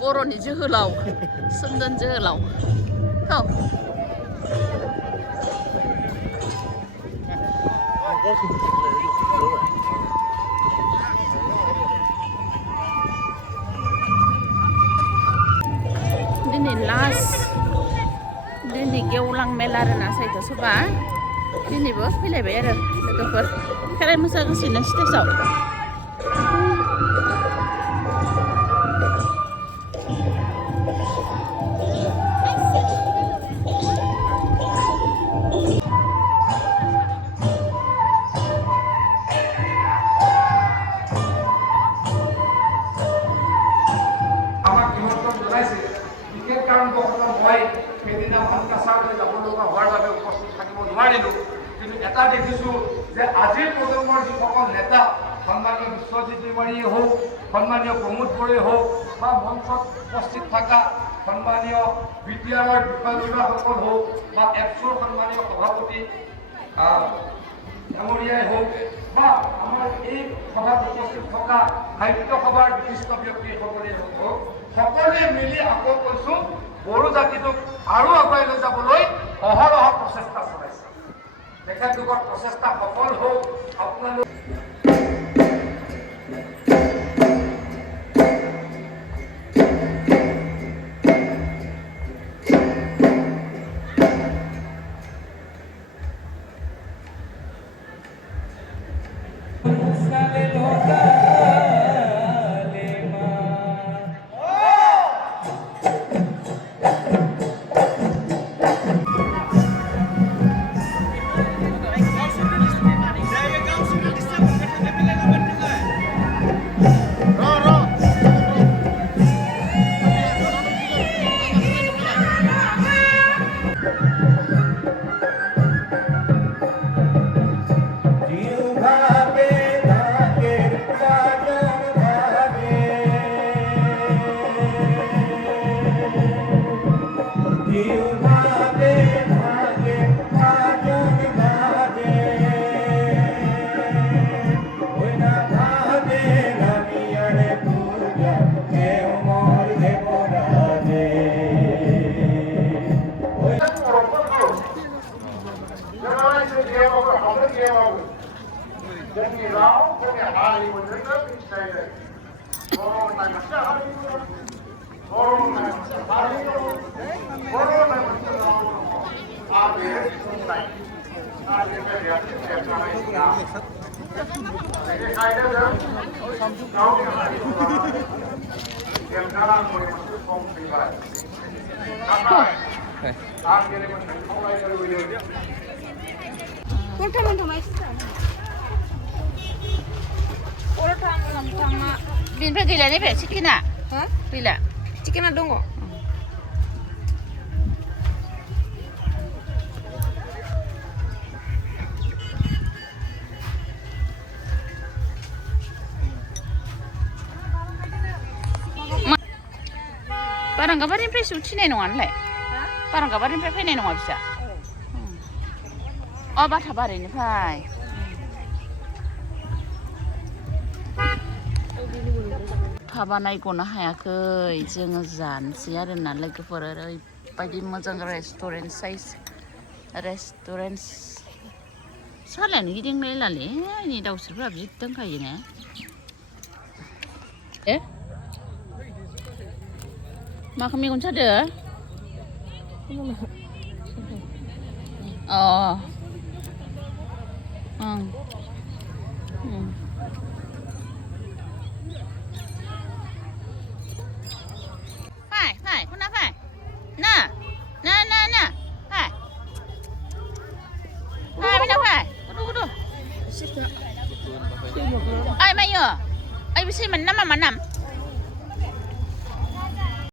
बर'नि जोहोलाव सोमदोन जोहोलाव औ दिनै दिनै गेवलां मेला आरोना साइदआव सोरबा दिनैबो फैलायबाय आरो लोगोफोर खेराइ मोसागासिनो स्टेजाव কিন্তু এটা দেখিছোঁ যে আজিৰ প্ৰজন্মৰ যিসকল নেতা সন্মানীয় বিশ্বজিৎ দৈমাৰীয়ে হওক সন্মানীয় প্ৰমোদ বড়োৱে হওক বা মঞ্চত উপস্থিত থকা সন্মানীয় বিটিআৰৰ বিষয়ববীয়াসকল হওক বা এপছৰ সন্মানীয় সভাপতি ডাঙৰীয়াই হওক বা আমাৰ এই সভাত উপস্থিত থকা সাহিত্য সভাৰ বিশিষ্ট ব্যক্তিসকলেই হওক সকলোৱে মিলি আকৌ কৈছোঁ বড়ো জাতিটোক আৰু আগুৱাই লৈ যাবলৈ অহৰহ প্ৰচেষ্টা চলাইছে তেখেতলোকৰ প্ৰচেষ্টা সফল হওক আপোনালোক बिनिफ्राय गैला नैबे चिकेना गैला चिकेना दङ बारांगाबारिनिफ्रायसो उथिनाय नङा नालाय बारांगाबारिनिफ्राय फैनाय नङा बिसा अ बाथाबारिनिफ्राय थाबा नायग'नो हायाखै जोङो जानोसै आरोना लोगोफोर ओरैबायदि मोजां रेस्टुरेन्ट साइज रेस्टुरेन्ट सालायानो गिदिंलायलालै नै दाउस्रिफोरा बिदि दंखायो ने माखौ मेगन सादो अ ओं Fai, kuna fai. Na. Fai. Fai, mina fai. Kudu. Ai mayo. Ai bisi manam.